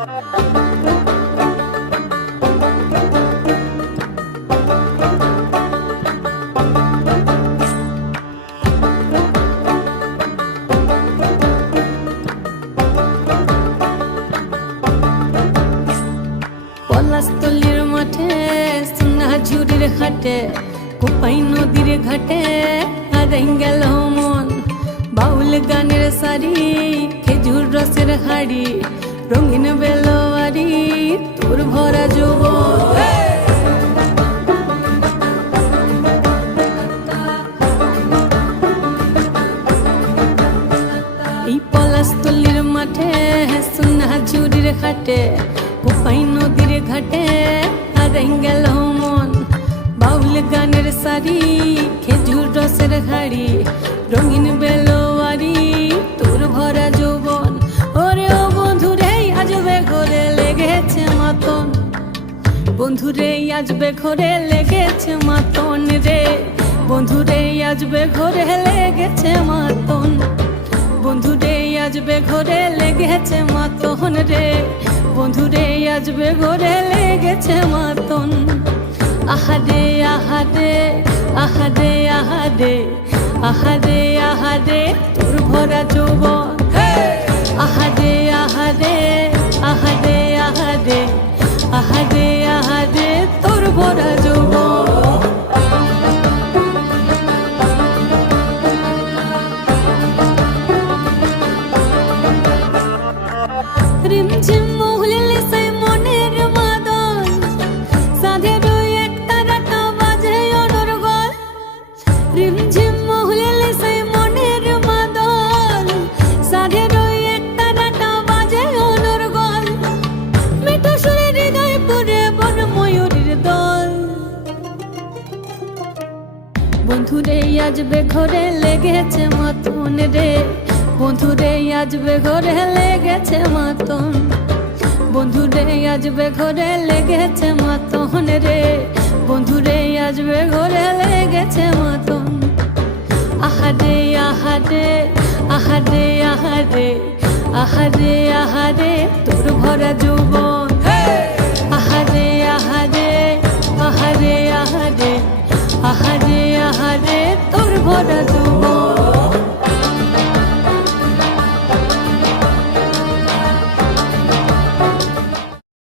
পলাশতলির মাঠে সোনা ঝুড়ির ঘাটে কোপাই নদীর ঘাটে হারাই গেল মন বাউল গানের শাড়ি খেজুর রসের হাড়ি রঙিন বেলোয়ারি তোর ভরা যৌবন এই পলাশতলির মাঠে সোনা ঝুড়ির ঘাটে কোপাই নদীর ঘাটে হারাই গেল মন বাউল গানের শাড়ি খেজুর রসের হাড়ি রঙিন বেলোয়ারি তোর ভরা যৌবন ওরে ও বন্ধুরে আজবে ঘরে লেগেছে মাতন বন্ধুরে আজবে ঘরে লেগেছে মাতন রে বন্ধুরে আজবে ঘরে লেগেছে মাতন বন্ধুরে আজবে ঘরে লেগেছে মাতন রে বন্ধুরে আজবে ঘরে লেগেছে মাতন আহারে আহারে আহারে আহারে আহারে আহারে তোর ভরা যৌবন আহারে আহারে আহারে আহারে আহারে আহারে তোর ভরা যৌবন রিমঝিম মহুলে সেই মনের মাদল সাধের এক তারাটা বাজে অনর্গল রিমঝিম মহুলে সেই মনের মাদল সাধের এক তারাটা বাজে অনর্গল মিঠো সুরে হৃদয় পুরে বন ময়ূরীর দল বন্ধুরে আজবে ঘরে লেগেছে মাতন রে বন্ধুরে আজবে ঘরে লেগেছে মাতন বন্ধুরে আজবে ঘরে লেগেছে মাতন রে বন্ধুরে আজবে ঘরে লেগেছে মাতন আহারে আহারে আহারে আহারে আহারে আহারে তোর ভরা যৌবন